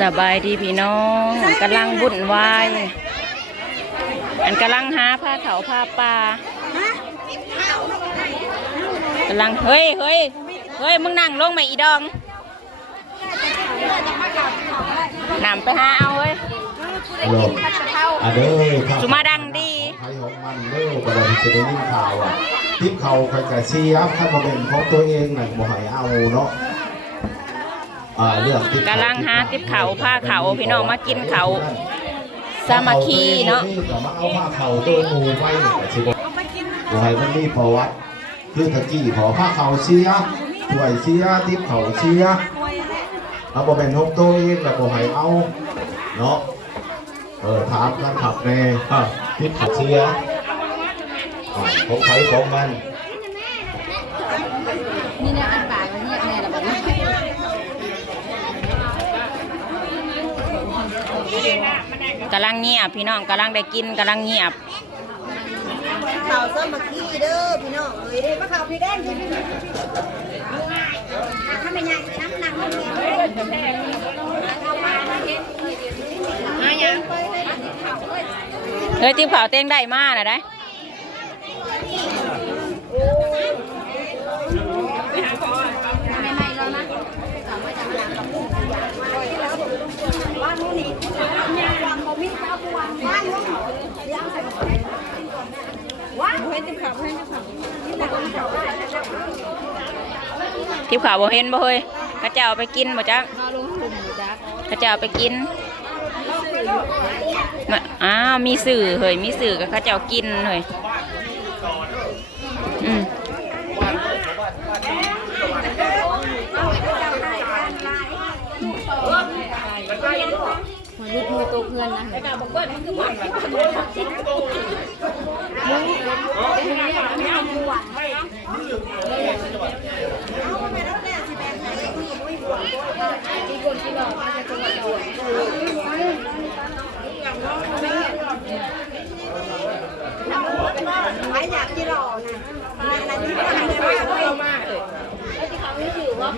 สบายดีพี่น้องกำลังบุ่นวาย อันกำลังหาผ้าเขาวผ้าปลากำลังเฮ้ยเฮ้ยเฮ้ยมึงนั่งลงไหมาอีดองนำไปหาเอาเว้ยโลกอะเด้อครับสุมาดังดีไทยของมันเด้อประเดี๋ยวจะได้ยินข่าวอะทิปเขาใครกระเชียบถ้ามาเป็นของตัวเองน่ะบ่ให้เอาเนาะอ่าเรื่องทิป กำลังหาติ๊บเขาผ้าเขาพี่น้องมากินเขาสามัคคีเนาะก็มาเอาผ้าเขาตัวหมูไว้เนี่ยก็สิบ่บ่ให้มันมีประวัติคือตะกี้ขอผ้าเขาเชียถ้วยเชียทิปเขาเชียเอาบ่เป็นของตัวเองแล้วบ่ให้เอาเนาะเออถามกันขับแน่ฮะทิปเขาเชียอ่าของใครของมันนี่เนี่ยอันปากมันเงียบแน่ละแบบนี้ กำลังเงียบพี่น้องกำลังได้กินกำลังเงียบข่าวซ้ำมาขี้เด้อพี่น้องเอ้ยเด้มาข่าวพี่แดงพี่พี่ถ้าไม่ใหญ่น้ำหนักมันเงี้ยเฮ้ยติ๊บเขาเต้งได้มากนะได้ ไม่ไม่แล้วนะว่านู่นนี่วางโมมิเจ้าผู้วางว่านนู่นย่างใส่กระเป๋าว้าเห็นติ๊บข่าวเห็นติ๊บข่าว ที่หนักมันข่าวขาวบ่เห็นบ่เฮ้ยกระเจ้าไปกินบ่จ๊ะมาลงทุนจ้ะกระเจ้าไปกินอ้าวมีสื่อเฮ้ยมีสื่อกับกระเจ้ากินเฮ้ยอืม มาลูกมือโตเพื่อนนะแล้วก็บอกว่ามันคือวันแบบมึงไม่เอาผู้หวังไม่อยากที่หล่อนะนั่นที่ทำได้ว่ามาเลยแล้วที่เขาไม่ถือว่า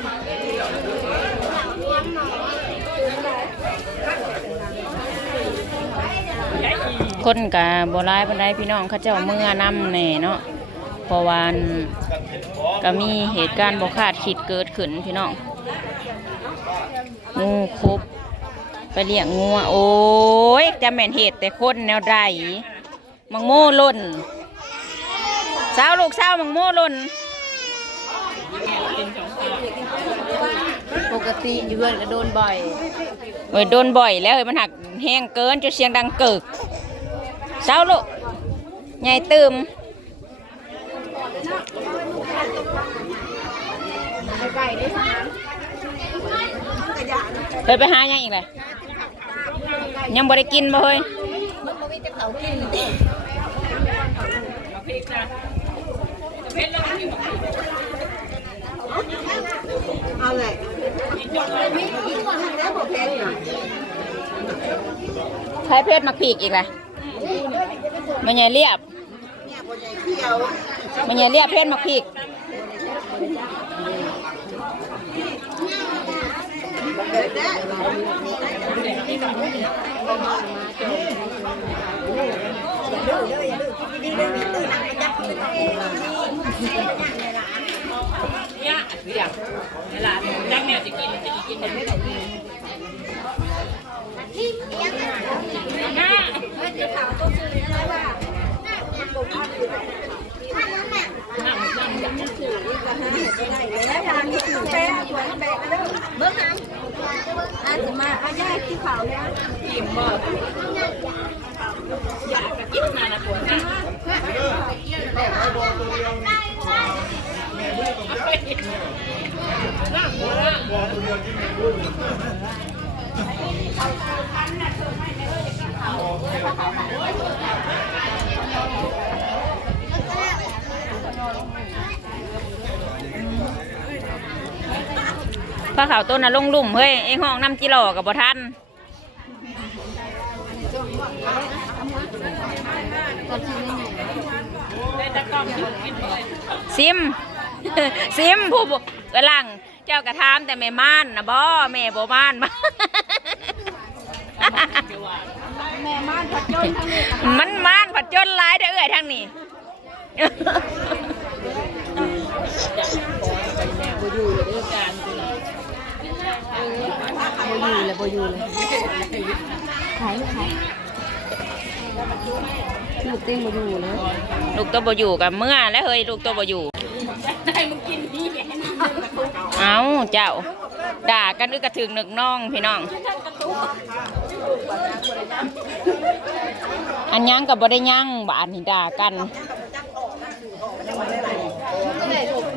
คนกับบ่ร้ายปานใดพี่น้องเขาเจ้าเมื่อนำแน่เนาะเพราะวาอันก็มีเหตุการณ์บ่คาดคิดเกิดขึ้นพี่น้องงูครบไปเลี้ยงงัวโอ้ยจะแม่นเหตุแต่คนแนวใดมังโม่หล่นสาวลูกสาวมังโม่หล่นปกติอยู่เพื่อนก็โดนบ่อยเอ้ยโดนบ่อยแล้วเอ้ยมันหักแห้งเกินจนเสียงดังเกิก เศร้าลูกใหญ่ตืมเฮ้ยไปหายังอีกเลยยังบ่ได้กินบ่เฮ้ยเอาเลยใช้เพชรมักผีกอีกเลย มันยังเรียบมันยังเรียบเพ่นมาพีกเนี่ยเรียบเวลาดังแนวจะกินจะกินแบบนี้ แล้วทางที่ถือแป้งสวยแบก เบิ้งน้ำอาจจะมาอาญาที่เขาเนี่ยกิ่มบ่อยากจะกินนานะปวด ผ้าขาวต้นน่ะลงลุ่มเฮ้ยเอ็งห้องน้ำจิหล่อกับบ่ทันก็กินได้ไงซิมซิมผู้กำลังเจ้ากระทามแต่แม่ม่านนะบ่แม่บ่ม่านมาแม่ม่านผัดจนทั้งนี้มันม่านผัดจนหลายเด้อเอ้ยทางนี้ บอยู่เลยบอยู่เลยขายขายลูกเต้งบ่อยู่เลยลูกตัวบอยู่กับเมื่อแล้วเฮ้ยลูกตัวบอยู่เอาเจ้า ด่ากันอึกกระถึงหนึกน้องพี่น้อง อันยังกับบ่ได้ยังบาดนี่ด่ากัน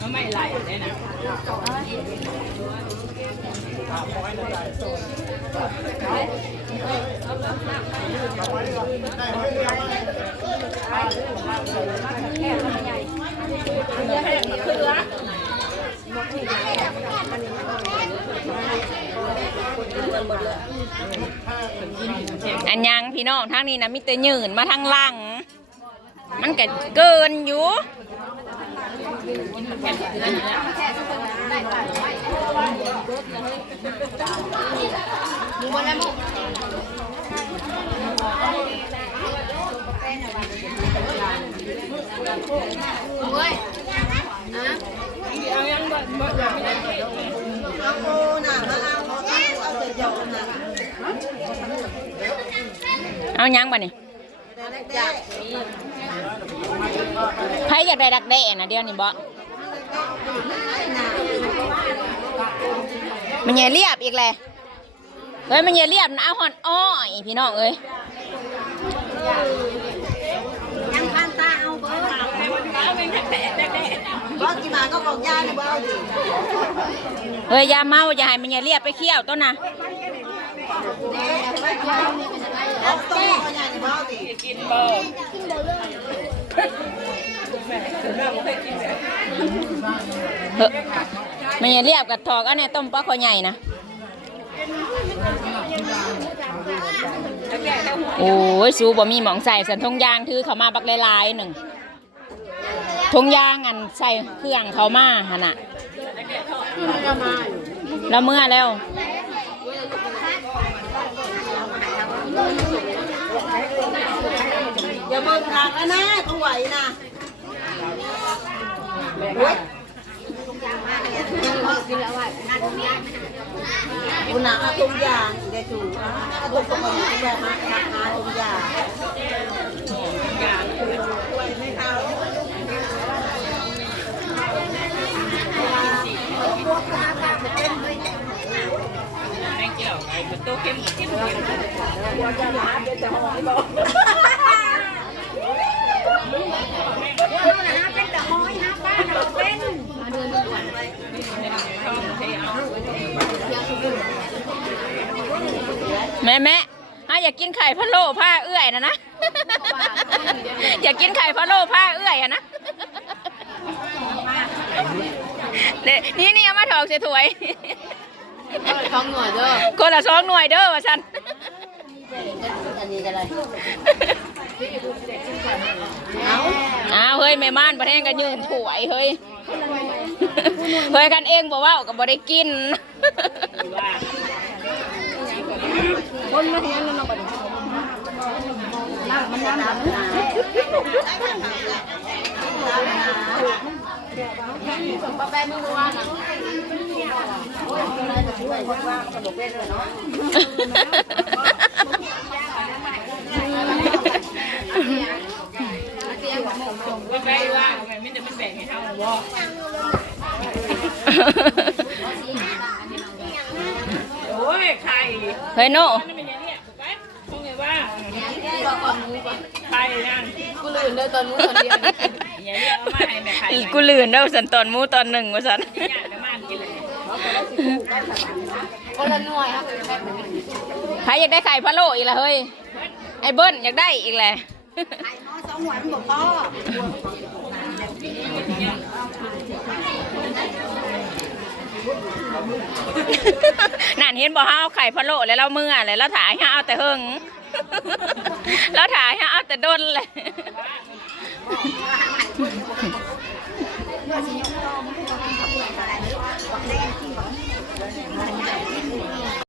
nó mày lại nè Hãy subscribe cho kênh Ghiền Mì Gõ Để không bỏ lỡ những video hấp dẫn อันยังพี่น้องทางนี้นะมิแต่ยืนมาทางหลัง มันก็เกินอยู่เเอายังบ่นี่ใครอยากได้ดักแด้นะเดี๋ยวนี้บ่มันอย่าเรียบอีกเลยเฮ้ยมันอย่าเรียบนะเอาหอนอ้อยพี่น้องเอ้ยยังพันตาเอาเบอร์บอกกี่มาก็บอกยาเลยบ่เอาดิเฮ้ยยาเมาอย่าให้มันอย่าเรียบไปเคี่ยวต้นนะ กยาเลยบ่เอาดิเฮ้ยมันอย่เรียบกับทอกอันนี้ต้มปลาคอใหญ่นะ โอ้ยสูบ่มีหมองใส่สันทงยางถือเขามาบักลายๆหนึ่งทงยางอันใส่เครื่องเขามาหนน่ะแล้วเมื่อแล้ว อย่าเบิ่งทางนะนะต้องไหวนะโว้ยคุณน่ะเอาตุงยางได้ถูกอาตุงตรงนี้ได้มาหาตุงยาง แม่แม่ฮะอยากกินไข่พะโล้ผ้าเอื้อยนะนะ อยากกินไข่พะโล้ผ้าเอื้อยอะนะเนี่ยนี่นี่เอามาถอกเสียถวย ท้องหน่อยเด้อคนละสองหน่วยเด้อว่าฉันอันนี้กันเลยอ้าวเฮ้ยแม่ม่านประเทศกันยืนถวยเฮ้ยเฮ้ยกันเองบอกว่าก็บ่ได้กินคนมาเฮียนแล้วเนาะบัดนี้น้ำมันน้ำน้ำป้าแป้มึงว่าน่ะ โอ้ยจะช่วยคนว่าก็บอกเป็นเลยเนาะโอ้ยไข่เฮ้ยโน่อีกูลืนเด้อสันตอนหมูตอนหนึ่งว่าสัน คนละหน่วยครับใครอยากได้ไข่พะโล้อีกละเฮ้ย ไอ้เบิ้ลอยากได้อีกแหละไอ้น้อยสองหน่วยมันบอกพ่อนั่นเห็นบอกเฮาเอาไข่พะโล้แล้วเราเมื่อเลยเราถ่ายให้เอาแต่เฮงเราถ่ายให้เอาแต่ดนเลย